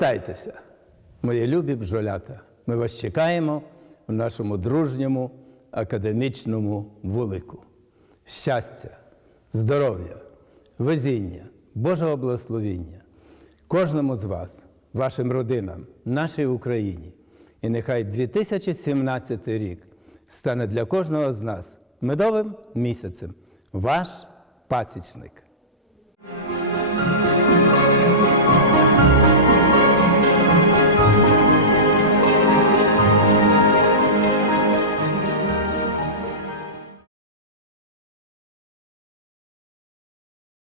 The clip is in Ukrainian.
Прокидайтеся, мої любі бджолята. Ми вас чекаємо в нашому дружньому академічному вулику. Щастя, здоров'я, везіння, Божого благословіння кожному з вас, вашим родинам, нашій Україні. І нехай 2017 рік стане для кожного з нас медовим місяцем. Ваш пасічник.